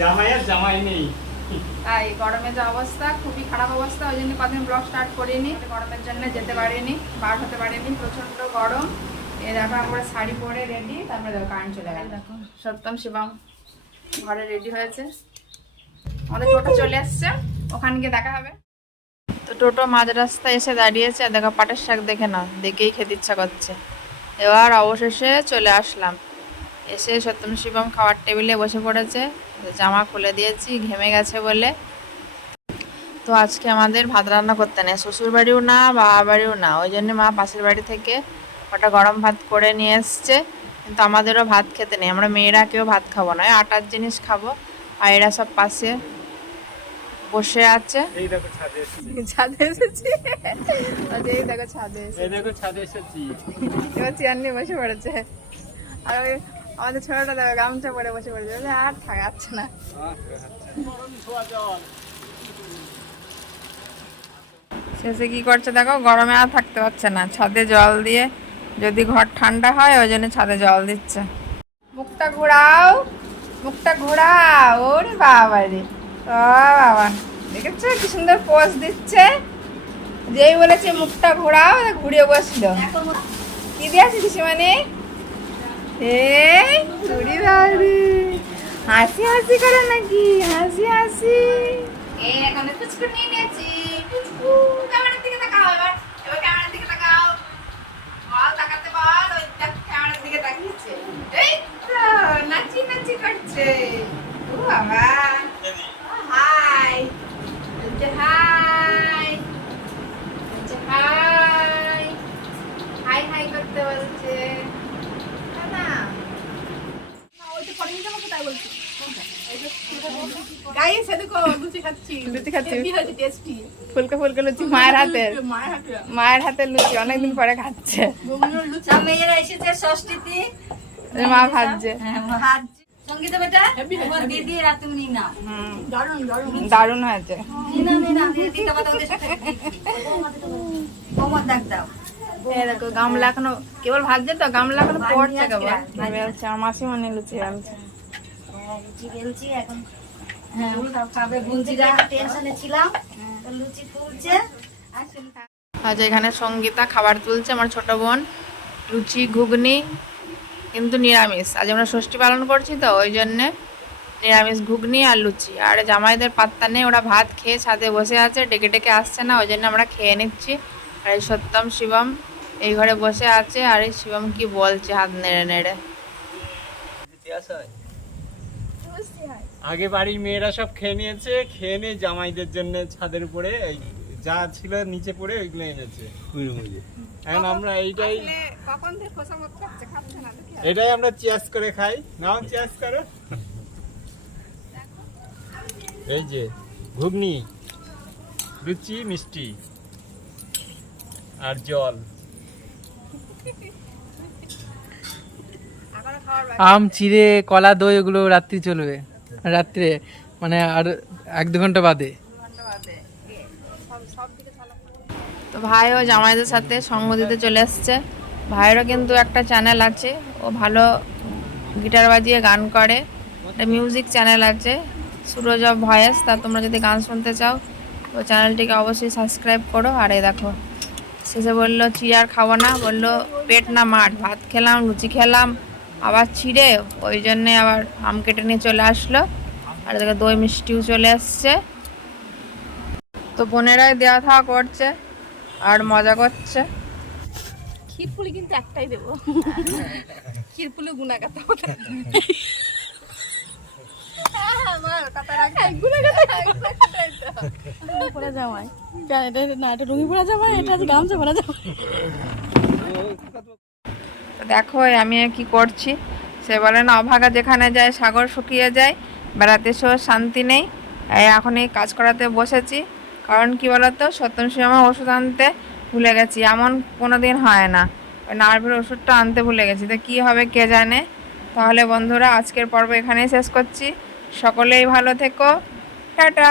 জামাই আর জামাই নেই। তাই গরমে যে অবস্থা, খুবই খারাপ অবস্থা, ওই জন্য কদিন ব্লগ স্টার্ট করিনি। গরমের জন্য যেতে পারিনি, বার হতে পারিনি, প্রচন্ড গরম। এই দেখো আমরা শাড়ি পরে রেডি, তারপরে দেখো কারেন্ট চলে গেল। দেখো সত্যম শিবম ঘরে রেডি হয়েছে, আমাদের টোটো চলে আসছে, ওখানে গিয়ে দেখা হবে। তো টোটো মাঝ রাস্তায় এসে দাঁড়িয়েছে, দেখো পাটের শাক দেখে নাও, দেখেই খেতে ইচ্ছা করছে। এবার অবশেষে চলে আসলাম, এসে সত্যম শিবম খাওয়ার টেবিলে বসে পড়েছে, জামা খুলে দিয়েছি ঘেমে গেছে বলে। তো আজকে আমাদের ভাত রান্না করতে নেই, শ্বশুর বাড়িও না বাবা বাড়িও না, ওই জন্য মা পাশের বাড়ি থেকে ওটা গরম ভাত করে নিয়ে এসছে। কিন্তু আমাদেরও ভাত খেতে নেই, আমরা মেয়েরা কেউ ভাত খাবো না, আটার জিনিস খাবো। আর এরা সব পাশে বসে আছে। এই দেখো ছাদে এসেছি। ছাদে এসেছি, এই দেখো ছাদে এসেছি। এই দেখো ছাদে এসেছি। এবার চেয়ার নিয়ে বসে পড়েছে, আর ওই আমাদের ছোটটা দেখো গামছা পরে বসে পড়েছে, আর থাকাচ্ছে না। শেষে কি করছে দেখো, গরমে আর থাকতে পারছে না, ছাদে জল দিয়ে যদি ঘর ঠান্ডা হয় ওই জন্য ছাদে জল দিচ্ছে। মুখটা ঘোরাও, মুখটা ঘোরাও, ওরে বাবা রে, ও বাবা দেখেছো কি সুন্দর পোজ দিচ্ছে। যেই বলেছে মুখটা ঘোরাও, ঘুরিয়ে বসলো। কি দিয়েছি পিসিমানি? এই চুরি বাড়ি হাসি হাসি করে নাকি, হাসি হাসি। এখন পুচকু নিয়ে নিয়েছি, পুচকু ক্যামেরার দিকে তাকাও, এবার এবার ক্যামেরার দিকে তাকাও, বল তাকাতে বল, ওই ক্যামেরার দিকে তাকিয়েছে, এই তো নাচি নাচি করছে। ও বাবা, high high high high high করতে বলছে না। ফুলকে ফুলকে লুচি মায়ের হাতের লুচি অনেকদিন পরে খাচ্ছে। মেয়েরা এসেছে ষষ্ঠীতে, মা ভাজছে, সঙ্গীতা বেটা দিদি রাতে নি না দারুণ হয়েছে। এই দেখো গামলা এখনো কেবল ভাজছে, তো গামলা এখনো পড়ছে কেবল। আমার মাসিমণি লুচি আনছে। লুচি বেলছি এখন, খাবে বুঞ্জিরা টেনশনে ছিলাম, লুচি তুলছে। আজ এখানে সঙ্গীতা খাবার তুলছে, আমার ছোট বোন। লুচি ঘুগনি কিন্তু নিরামিষ, আজ আমরা ষষ্ঠী পালন করছি তো ওই জন্যে নিরামিষ ঘুগনি আর লুচি। আর জামাইদের পাত্তা নেই, ওরা ভাত খেয়ে ছাদে বসে আছে, ডেকে ডেকে আসছে না, ওই জন্য আমরা খেয়ে নিচ্ছি। আর এই সত্যম শিবম এই ঘরে বসে আছে, আর এই শিবম কি বলছে হাত নেড়ে নেড়ে। আগে বাড়ির মেয়েরা সব খেয়ে নিয়েছে, খেয়ে নিয়ে জামাইদের জন্য ছাদের উপরে যা ছিল নিচে পড়ে ওইগুলো এনেছে। এখন আমরা এটাই আমরা চিয়াস করে খাই। নাও চিয়াস করো। এই যে ঘুগনি, লুচি, মিষ্টি আর জল। আম চিড়ে কলা দই ওগুলো রাত্রি চলবে, রাত্রে মানে আর 1-2 ঘন্টা বাদে। তো ভাইও জামাইদের সাথে সঙ্গ দিতে চলে এসছে। ভাইয়েরও কিন্তু একটা চ্যানেল আছে, ও ভালো গিটার বাজিয়ে গান করে, একটা মিউজিক চ্যানেল আছে সুরজ অফ ভয়েস। তা তোমরা যদি গান শুনতে চাও তো চ্যানেলটিকে অবশ্যই সাবস্ক্রাইব করো। আর এই দেখো শেষে বললো চিড়ে আর খাবো না, বললো পেট না মাঠ, ভাত খেলাম লুচি খেলাম আবার চিড়ে, ওই জন্যে আবার আম কেটে নিয়ে চলে আসলো। আর দেখো দই মিষ্টিও চলে আসছে। তো বোনেরাই দেওয়া খাওয়া করছে আর মজা করছে। ক্ষীরপুলি কিন্তু একটাই দেবো, ক্ষীরপুলি গুনা কাটা জামাই, না এটা রুমি পড়া জামাই, এটা গামছা পড়া জামাই। দেখো আমি কি করছি, সে বলে না অভাগা যেখানে যায় সাগর শুকিয়ে যায়, বেড়াতে এসেও শান্তি নেই। এখন এই কাজ করাতে বসেছি, কারণ কি বলতো সত্যম শিবমের ওষুধ আনতে ভুলে গেছি, এমন কোনো দিন হয় না, ওই নার্ভের ওষুধটা আনতে ভুলে গেছি। তো কী হবে কে জানে। তাহলে বন্ধুরা আজকের পর্ব এখানেই শেষ করছি, সকলেই ভালো থেকো, টাটা।